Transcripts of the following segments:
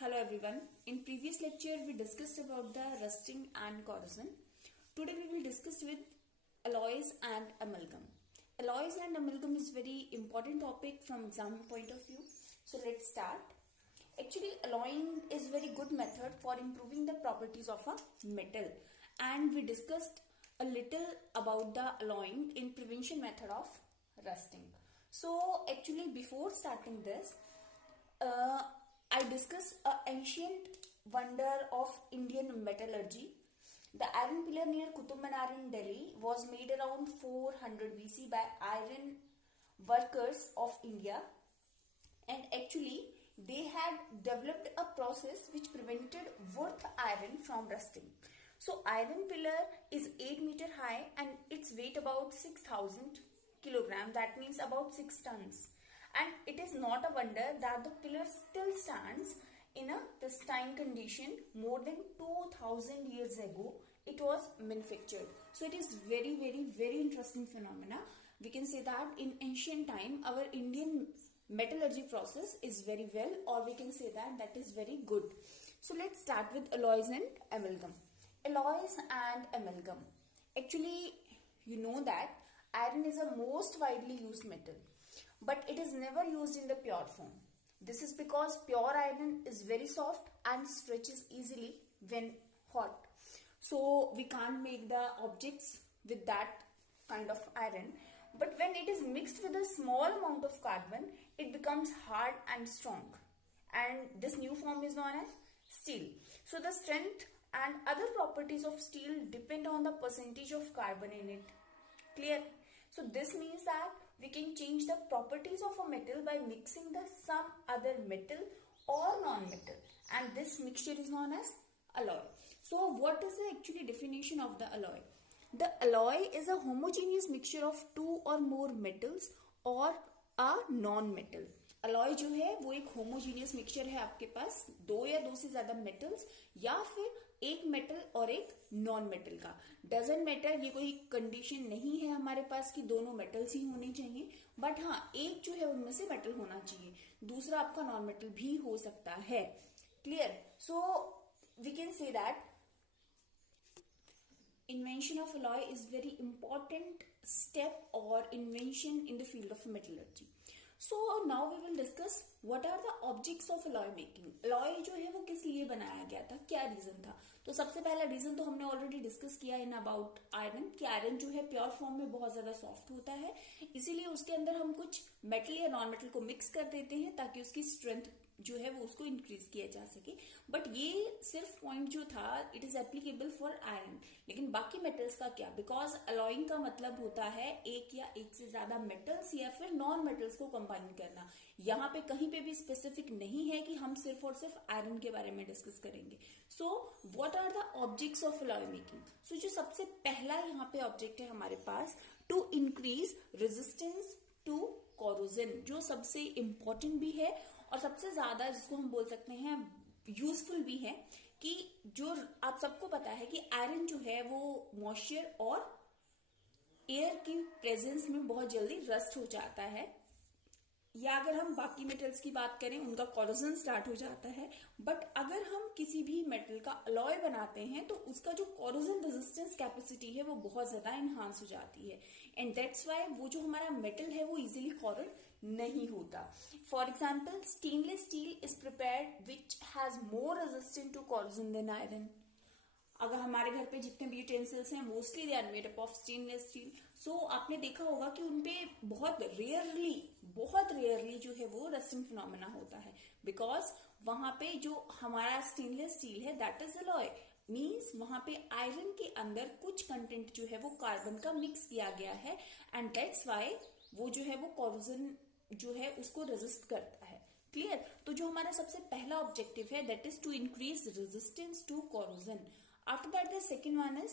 Hello everyone. In previous lecture we discussed about the rusting and corrosion. Today we will discuss with alloys and amalgam. Alloys and amalgam is very important topic from exam point of view. So let's start. Actually alloying is very good method for improving the properties of a metal, and we discussed a little about the alloying in prevention method of rusting. So actually before starting this, I discussed an ancient wonder of Indian metallurgy. The iron pillar near Qutub Minar in Delhi was made around 400 BC by iron workers of India, and actually they had developed a process which prevented worth iron from rusting. So iron pillar is 8 meter high and its weight about 6,000 kilogram, that means about 6 tons. And it is not a wonder that the pillar still stands in a pristine condition. More than 2000 years ago it was manufactured. So it is very interesting phenomena. We can say that in ancient time our Indian metallurgy process is very well, or we can say that is very good. So let's start with alloys and amalgam. Alloys and amalgam. Actually you know that iron is a most widely used metal, but it is never used in the pure form. This is because pure iron is very soft and stretches easily when hot. So we can't make the objects with that kind of iron. But when it is mixed with a small amount of carbon, it becomes hard and strong. And this new form is known as steel. So the strength and other properties of steel depend on the percentage of carbon in it. Clear? So this means that we can change the properties of a metal by mixing the some other metal or non-metal, and this mixture is known as alloy. So what is the actually definition of the alloy? The alloy is a homogeneous mixture of two or more metals or a non-metal. Alloy जो है वो एक homogeneous mixture है, आपके पास दो या दो से ज्यादा मेटल्स या फिर एक मेटल और एक नॉन मेटल का. डजंट मैटर, ये कोई कंडीशन नहीं है हमारे पास कि दोनों मेटल्स ही होने चाहिए, बट हाँ एक जो है उनमें से मेटल होना चाहिए, दूसरा आपका नॉन मेटल भी हो सकता है. Clear? So we can say that invention of alloy is very important step or invention in the field of metallurgy. So now we will discuss what are the objects of alloy making. alloy जो है वो किस लिए बनाया गया था, क्या reason था? तो सबसे पहला रीजन तो हमने ऑलरेडी डिस्कस किया इन अबाउट आयरन, कि आयरन जो है प्योर फॉर्म में बहुत ज्यादा सॉफ्ट होता है, इसीलिए उसके अंदर हम कुछ मेटल या नॉन मेटल को मिक्स कर देते हैं ताकि उसकी स्ट्रेंथ जो है वो उसको इंक्रीज किया जा सके. बट ये सिर्फ पॉइंट जो था it is applicable for iron, लेकिन बाकी मेटल्स का क्या? बिकॉज अलॉइंग का मतलब होता है एक या एक से ज्यादा मेटल्स या फिर नॉन मेटल्स को कंबाइन करना. यहाँ पे कहीं पे भी स्पेसिफिक नहीं है कि हम सिर्फ और सिर्फ आयरन के बारे में डिस्कस करेंगे. So what are the objects of alloy making? So जो सबसे पहला यहाँ पे ऑब्जेक्ट है हमारे पास, to increase resistance to corrosion, जो सबसे इंपॉर्टेंट भी है और सबसे ज्यादा जिसको हम बोल सकते हैं यूजफुल भी है, कि जो आप सबको पता है कि आयरन जो है वो मॉइस्चर और एयर की प्रेजेंस में बहुत जल्दी रस्ट हो जाता है, या अगर हम बाकी मेटल्स की बात करें उनका कोरोजन स्टार्ट हो जाता है. बट अगर हम किसी भी मेटल का अलॉय बनाते हैं तो उसका जो कोरोजन रेजिस्टेंस कैपेसिटी है वो बहुत ज्यादा एनहांस हो जाती है, एंड दैट्स व्हाई वो जो हमारा मेटल है वो इजीली कोरोड नहीं होता. For example stainless steel is prepared which has more resistant to corrosion than iron. अगर हमारे घर पे जितने भी यूटेंसिल्स हैं mostly they are made up of stainless steel. So आपने देखा होगा कि उनपे बहुत रेयरली जो है वो रस्टिंग फिनोमेना होता है, बिकॉज वहां पे जो हमारा स्टेनलेस स्टील है दैट इज अलॉय, मीन्स वहां पे आयरन के अंदर कुछ कंटेंट जो है वो कार्बन का मिक्स किया गया है, एंड दैट्स व्हाई वो जो है वो कोरोजन जो है उसको रेजिस्ट करता है. क्लियर? तो जो हमारा सबसे पहला ऑब्जेक्टिव है that is to increase resistance to corrosion. After that, the second one is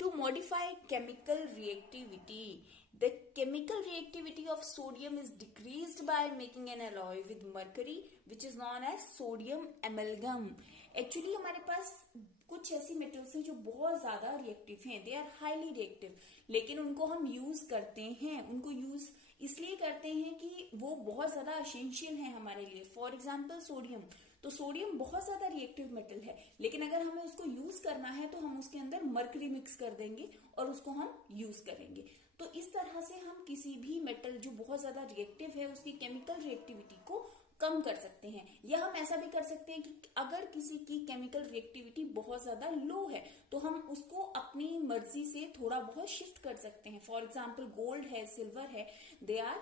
to modify chemical reactivity. The chemical reactivity of sodium is decreased by making an alloy with mercury, which is known as sodium amalgam. Actually, हमारे पास कुछ ऐसी metals हैं जो बहुत ज्यादा reactive हैं, they are highly reactive, लेकिन उनको हम यूज करते हैं, उनको यूज इसलिए करते हैं कि वो बहुत ज्यादा एसेंशियल है हमारे लिए. For example sodium. तो सोडियम बहुत ज्यादा रिएक्टिव मेटल है, लेकिन अगर हमें उसको यूज करना है तो हम उसके अंदर मर्करी मिक्स कर देंगे और उसको हम यूज करेंगे। तो इस तरह से हम किसी भी मेटल जो बहुत ज्यादा रिएक्टिव है उसकी केमिकल रिएक्टिविटी को कम कर सकते हैं। या हम ऐसा भी कर सकते हैं कि अगर किसी की केमिकल रिएक्टिविटी बहुत ज्यादा लो है तो हम उसको अपनी मर्जी से थोड़ा बहुत शिफ्ट कर सकते हैं। फॉर एग्जाम्पल गोल्ड है, सिल्वर है, दे आर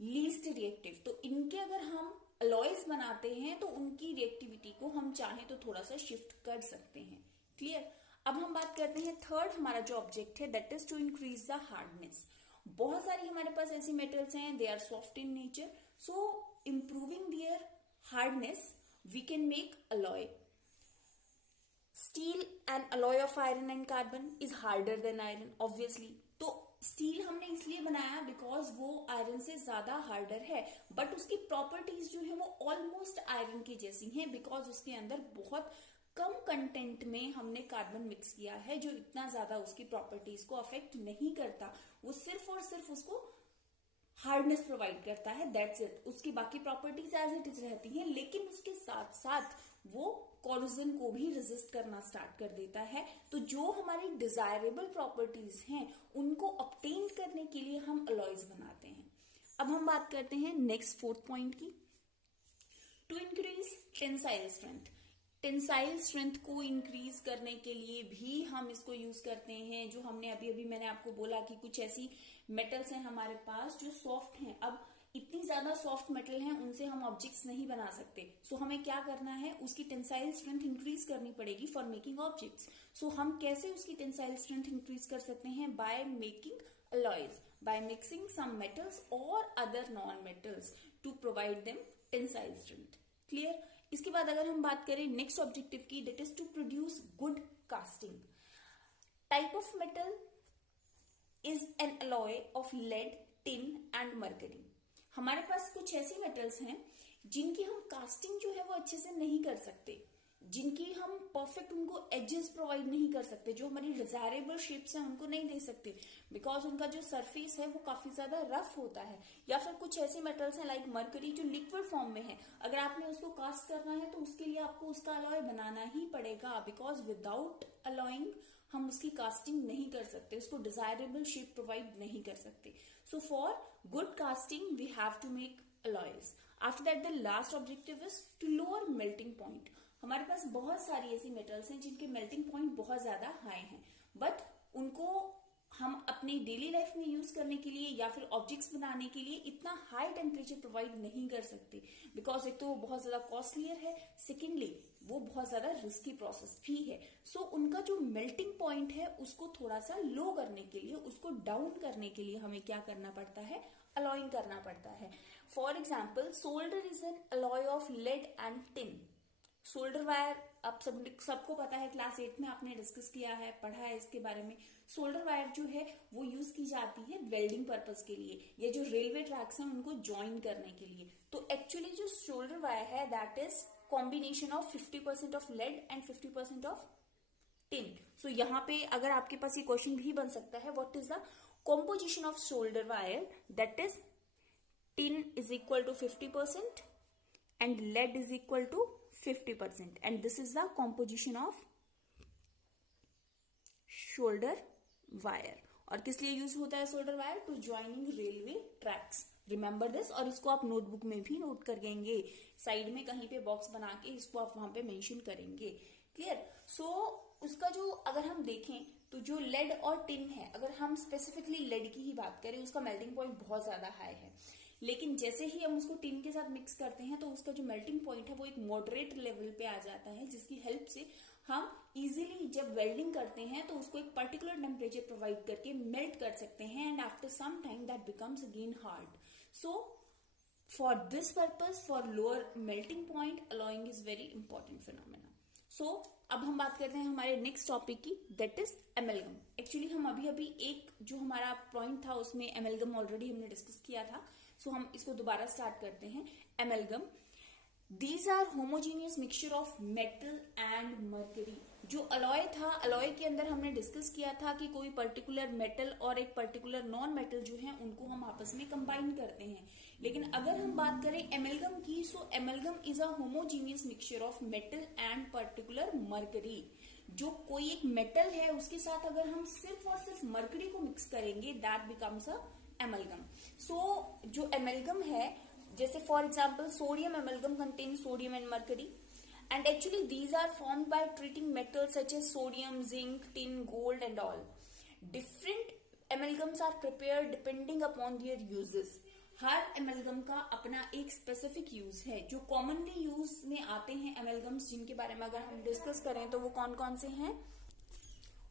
लीस्ट रिएक्टिव, तो इनके अगर हम अलॉयज बनाते हैं तो उनकी रिएक्टिविटी को हम चाहें तो थोड़ा सा शिफ्ट कर सकते हैं। क्लियर। अब हम बात करते हैं थर्ड हमारा जो ऑब्जेक्ट है, that is to increase the hardness. बहुत सारी हमारे पास ऐसी मेटल्स हैं, they are soft in nature, so improving their hardness we can make alloy. Steel, an alloy of iron and carbon, is harder than iron obviously. तो steel हमने इसलिए बनाया बिकॉज वो आयरन से ज्यादा हार्डर है, बट उसकी प्रॉपर्टीज जो है वो ऑलमोस्ट आयरन की जैसी हैं, बिकॉज उसके अंदर बहुत कम कंटेंट में हमने कार्बन मिक्स किया है जो इतना ज्यादा उसकी प्रॉपर्टीज को अफेक्ट नहीं करता। वो सिर्फ और सिर्फ उसको हार्डनेस प्रोवाइड करता है, दैट्स इट। उसकी बाकी प्रॉपर्टीज एज इट इज रहती हैं, लेकिन उसके साथ साथ वो कॉरोजन को भी रेजिस्ट करना स्टार्ट कर देता है। तो जो हमारी डिजायरेबल प्रॉपर्टीज हैं उनको ऑब्टेन करने के लिए हम अलॉयज बनाते हैं। अब हम बात करते हैं नेक्स्ट फोर्थ पॉइंट की, to increase tensile strength. Tensile strength को इंक्रीज करने के लिए भी हम इसको यूज करते हैं। जो हमने अभी मैंने आपको बोला कि कुछ ऐसी मेटल्स हैं हमारे पास जो सॉफ्ट हैं। अब इतनी ज्यादा सॉफ्ट मेटल हैं, उनसे हम ऑब्जेक्ट्स नहीं बना सकते। सो हमें क्या करना है, उसकी टेंसाइल स्ट्रेंथ इंक्रीज करनी पड़ेगी फॉर मेकिंग ऑब्जेक्ट्स। सो हम कैसे उसकी टेंसाइल स्ट्रेंथ इंक्रीज कर सकते हैं, by making alloys, by mixing some metals और other non metals to provide them tensile strength. Clear. इसके बाद अगर हम बात करें नेक्स्ट ऑब्जेक्टिव की, that is to produce good casting. Type of metal is an alloy of lead, tin and mercury. हमारे पास कुछ ऐसी मेटल्स हैं जिनकी हम कास्टिंग जो है वो अच्छे से नहीं कर सकते, जिनकी हम परफेक्ट उनको एजेस प्रोवाइड नहीं कर सकते, जो हमारी डिजायरेबल शेप्स हैं उनको नहीं दे सकते, बिकॉज उनका जो सरफेस है वो काफी ज्यादा रफ होता है। या फिर कुछ ऐसी मेटल्स हैं लाइक मर्करी जो लिक्विड फॉर्म में है, अगर आपने उसको कास्ट करना है तो उसके लिए आपको उसका अलॉय बनाना ही पड़ेगा, बिकॉज विदाउट अलॉइंग हम उसकी कास्टिंग नहीं कर सकते, उसको डिजायरेबल शेप प्रोवाइड नहीं कर सकते। So for good casting we have to make alloys. After that the last objective is to lower melting point. हमारे पास बहुत सारी ऐसी मेटल्स हैं जिनके मेल्टिंग पॉइंट बहुत ज्यादा हाई हैं, बट उनको हम अपनी डेली लाइफ में यूज करने के लिए या फिर ऑब्जेक्ट्स बनाने के लिए इतना हाई टेम्परेचर प्रोवाइड नहीं कर सकते, बिकॉज एक तो वो बहुत ज्यादा कॉस्टलियर है, सेकेंडली वो बहुत ज्यादा रिस्की प्रोसेस भी है। सो उनका जो मेल्टिंग पॉइंट है उसको थोड़ा सा लो करने के लिए, उसको डाउन करने के लिए हमें क्या करना पड़ता है, अलॉइंग करना पड़ता है। For example solder is an alloy of lead and tin. Solder wire आप सबको पता है, क्लास 8 में आपने डिस्कस किया है, पढ़ा है इसके बारे में। सोल्डर वायर जो है वो यूज की जाती है वेल्डिंग पर्पस के लिए, या जो रेलवे ट्रैक्स हैं उनको ज्वाइन करने के लिए। तो एक्चुअली जो शोल्डर वायर है that is combination of 50% of lead and 50% of tin. So यहाँ पे अगर आपके पास ये क्वेश्चन भी बन सकता है, what is the composition of solder wire, that is tin is equal to 50% and lead is equal to 50%, and this is the composition of shoulder wire। और किस लिए यूज होता है solder wire, to joining railway tracks. Remember this, और इसको आप notebook में भी नोट कर लेंगे, साइड में कहीं पे बॉक्स बना के इसको आप वहां पे मेंशन करेंगे। क्लियर। सो उसका जो अगर हम देखें तो जो लेड और टिन है, अगर हम स्पेसिफिकली लेड की ही बात करें, उसका मेल्टिंग पॉइंट बहुत ज्यादा हाई है, लेकिन जैसे ही हम उसको टिन के साथ मिक्स करते हैं तो उसका जो मेल्टिंग पॉइंट है वो एक मॉडरेट लेवल पे आ जाता है, जिसकी हेल्प से हम इजीली जब वेल्डिंग करते हैं तो उसको एक पर्टिकुलर टेम्परेचर प्रोवाइड करके मेल्ट कर सकते हैं, and after some time that becomes again hard. So for this purpose, for lower melting point, alloying is very important phenomena. So अब हम बात करते हैं हमारे नेक्स्ट टॉपिक की, दैट इज एमेलगम। एक्चुअली हम अभी एक जो हमारा पॉइंट था उसमें एमेलगम ऑलरेडी हमने डिस्कस किया था, सो हम इसको दोबारा स्टार्ट करते हैं। Amalgam, these are homogeneous mixture of metal and mercury. जो अलॉय था, अलॉय के अंदर हमने डिस्कस किया था कि कोई पर्टिकुलर मेटल और एक पर्टिकुलर नॉन मेटल जो है उनको हम आपस में कंबाइन करते हैं। लेकिन अगर हम बात करें एमलगम की, so amalgam is a homogeneous mixture of metal and particular mercury. जो कोई एक मेटल है उसके साथ अगर हम सिर्फ और सिर्फ मर्करी को मिक्स करेंगे, दैट बिकम्स अ एमलगम। सो जो एमलगम है, जैसे for example sodium amalgam contain sodium and mercury, and actually these are formed by treating metals such as sodium, zinc, tin, gold and all. Different amalgams are prepared depending upon their uses. Her amalgam का अपना एक specific use है। जो commonly use में आते हैं एमलगम्स, जिनके बारे में अगर हम डिस्कस करें तो वो कौन कौन से हैं?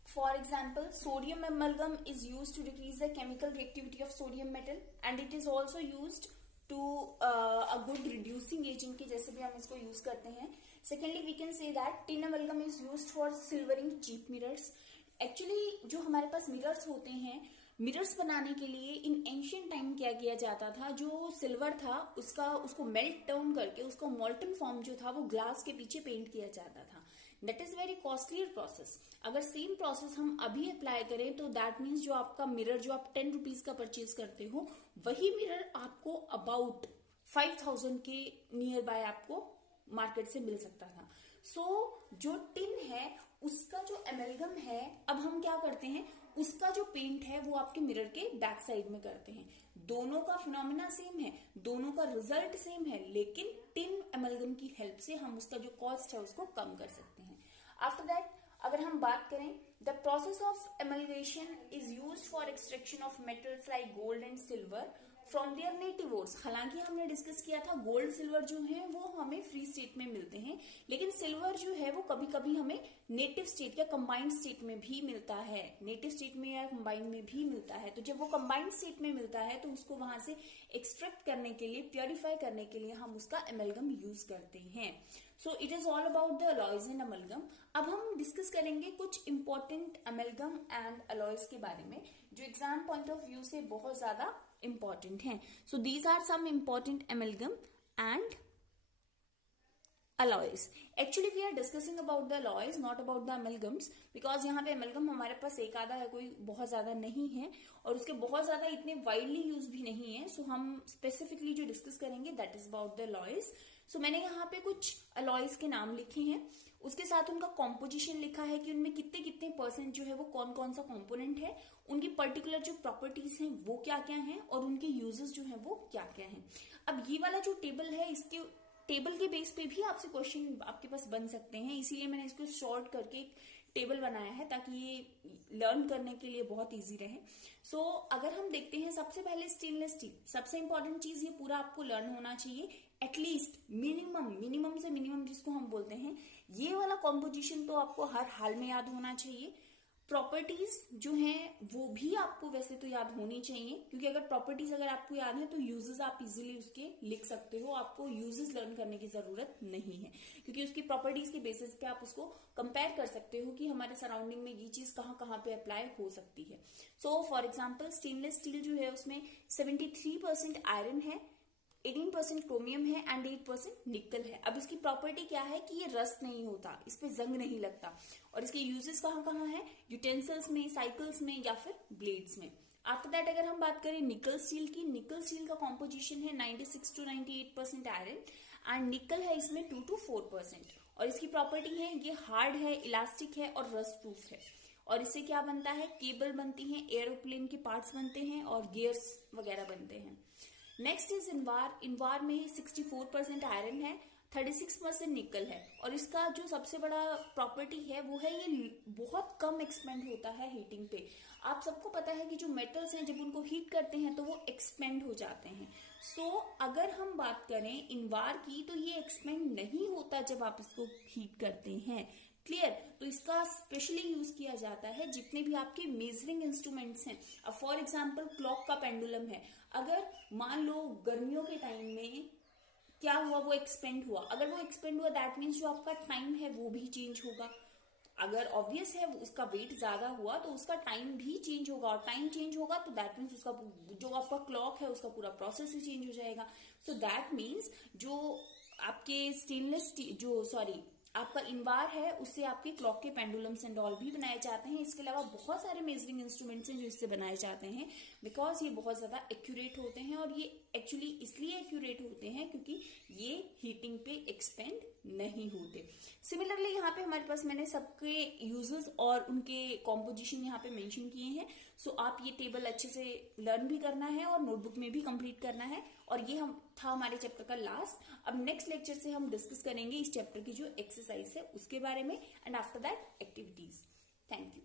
For example sodium amalgam is use to decrease the chemical reactivity of sodium metal and it is also used to a good reducing agent के जैसे भी हम इसको यूज करते हैं। Secondly we can say that tin amalgam is used for silvering cheap mirrors. Actually जो हमारे पास mirrors होते हैं, मिरर्स बनाने के लिए इन एंशियंट टाइम क्या किया जाता था, जो सिल्वर था उसको मेल्ट डाउन करके उसको मोल्टन फॉर्म जो था वो ग्लास के पीछे पेंट किया जाता था। That is very costly process. अगर सेम प्रोसेस हम अभी अप्लाई करें तो दैट मीन्स जो आपका मिरर जो आप 10 रुपीज का परचेज करते हो, वही मिरर आपको अबाउट 5000 के नियर बाय आपको मार्केट से मिल सकता था। सो जो टिन है उसका जो एमलगम है, अब हम क्या करते हैं, उसका जो पेंट है वो आपके मिरर के बैक साइड में करते हैं। दोनों का फिनोमेना सेम है, दोनों का रिजल्ट सेम है, लेकिन टिन एमलगम की हेल्प से हम उसका जो कॉस्ट है उसको कम कर सकते हैं। आफ्टर दैट अगर हम बात करें, the process of amalgamation is used for extraction of metals like gold and silver from their native ores. हालांकि हमने डिस्कस किया था गोल्ड सिल्वर जो है वो हमें फ्री स्टेट में मिलते हैं, लेकिन सिल्वर जो है वो कभी कभी हमें नेटिव स्टेट या कंबाइंड स्टेट में भी मिलता है। नेटिव स्टेट में या कंबाइंड में भी मिलता है। तो जब वो कंबाइंड स्टेट में मिलता है तो उसको वहां से एक्सट्रैक्ट करने के लिए, प्योरीफाई करने के लिए हम उसका एमलगम यूज करते हैं। So it is all about the alloys and amalgam. अब हम डिस्कस करेंगे कुछ इंपॉर्टेंट एमलगम एंड अलॉयज के बारे में जो एग्जाम पॉइंट ऑफ व्यू से बहुत ज्यादा important हैं। So these are some important amalgam and alloys. Actually we are discussing about the alloys, not about the amalgams, because यहाँ पे amalgam हमारे पास एक आधा है, कोई बहुत ज्यादा नहीं है और उसके बहुत ज्यादा इतने widely यूज भी नहीं है। So हम specifically जो डिस्कस करेंगे that is about the alloys. So मैंने यहाँ पे कुछ alloys के नाम लिखे हैं, उसके साथ उनका कॉम्पोजिशन लिखा है कि उनमें कितने कितने परसेंट जो है वो कौन कौन सा कंपोनेंट है, उनकी पर्टिकुलर जो प्रॉपर्टीज हैं वो क्या क्या हैं और उनके यूजेस जो है वो क्या क्या हैं। अब ये वाला जो टेबल है, इसके टेबल के बेस पे भी आपसे क्वेश्चन आपके पास बन सकते हैं, इसीलिए मैंने इसको शॉर्ट करके एक टेबल बनाया है ताकि ये लर्न करने के लिए बहुत इजी रहे। सो अगर हम देखते हैं, सबसे पहले स्टेनलेस स्टील, सबसे इंपॉर्टेंट चीज ये पूरा आपको लर्न होना चाहिए। एटलीस्ट मिनिमम से मिनिमम जिसको हम बोलते हैं, ये वाला कॉम्पोजिशन तो आपको हर हाल में याद होना चाहिए। प्रॉपर्टीज जो हैं वो भी आपको वैसे तो याद होनी चाहिए, क्योंकि अगर प्रॉपर्टीज अगर आपको याद है तो यूजेस आप इजीली उसके लिख सकते हो, आपको यूजेस लर्न करने की जरूरत नहीं है, क्योंकि उसकी प्रॉपर्टीज के बेसिस पे आप उसको कंपेयर कर सकते हो कि हमारे सराउंडिंग में ये चीज कहाँ कहाँ पे अप्लाई हो सकती है। So for example stainless steel जो है उसमें 73% आयरन है, 18% क्रोमियम है एंड 8% निकल है। अब इसकी प्रॉपर्टी क्या है कि ये रस्ट नहीं होता, इस पे जंग नहीं लगता, और इसके यूजेस कहाँ कहाँ है, यूटेंसिल्स में, साइकिल्स में या फिर ब्लेड्स में। आफ्टर दैट अगर हम बात करें निकल स्टील की, निकल स्टील का कॉम्पोजिशन है 96 to 98% आयरन एंड निकल है इसमें 2 to 4%, और इसकी प्रॉपर्टी है ये हार्ड है, इलास्टिक है और रस्ट प्रूफ है। और इससे क्या बनता है, केबल बनती है, एरोप्लेन के पार्ट्स बनते हैं और गियर्स वगैरह बनते हैं। Next is Invar. इनवार में 64% आयरन है, 36% निकल है, और इसका जो सबसे बड़ा प्रॉपर्टी है वो है ये बहुत कम एक्सपेंड होता है हीटिंग पे। आप सबको पता है कि जो मेटल्स हैं जब उनको हीट करते हैं तो वो एक्सपेंड हो जाते हैं। सो अगर हम बात करें इनवार की तो ये एक्सपेंड नहीं होता जब आप इसको हीट करते हैं। क्लियर? तो इसका स्पेशली यूज किया जाता है जितने भी आपके मेजरिंग इंस्ट्रूमेंट्स हैं। अब फॉर एग्जांपल क्लॉक का पेंडुलम है, अगर मान लो गर्मियों के टाइम में क्या हुआ, वो एक्सपेंड हुआ, अगर वो एक्सपेंड हुआ दैट मीन्स जो आपका टाइम है वो भी चेंज होगा। अगर ऑब्वियस है उसका वेट ज्यादा हुआ तो उसका टाइम भी चेंज होगा, और टाइम चेंज होगा तो दैट मीन्स उसका जो आपका क्लॉक है उसका पूरा प्रोसेस ही चेंज हो जाएगा। सो दैट मीन्स जो आपके स्टेनलेस आपका इनबार है उससे आपके क्लॉक के पेंडुलम्स एंड ऑल भी बनाए जाते हैं। इसके अलावा बहुत सारे मेजरिंग इंस्ट्रूमेंट्स हैं जो इससे बनाए जाते हैं, बिकॉज ये बहुत ज्यादा एक्यूरेट होते हैं। और ये एक्चुअली इसलिए एक्यूरेट होते हैं क्योंकि ये हीटिंग पे एक्सपेंड नहीं होते। सिमिलरली यहाँ पे हमारे पास मैंने सबके यूजेस और उनके कॉम्पोजिशन यहाँ पे मेंशन किए हैं। सो आप ये टेबल अच्छे से लर्न भी करना है और नोटबुक में भी कंप्लीट करना है। और ये था हमारे चैप्टर का लास्ट। अब नेक्स्ट लेक्चर से हम डिस्कस करेंगे इस चैप्टर की जो एक्सरसाइज है उसके बारे में, and after that activities. Thank you.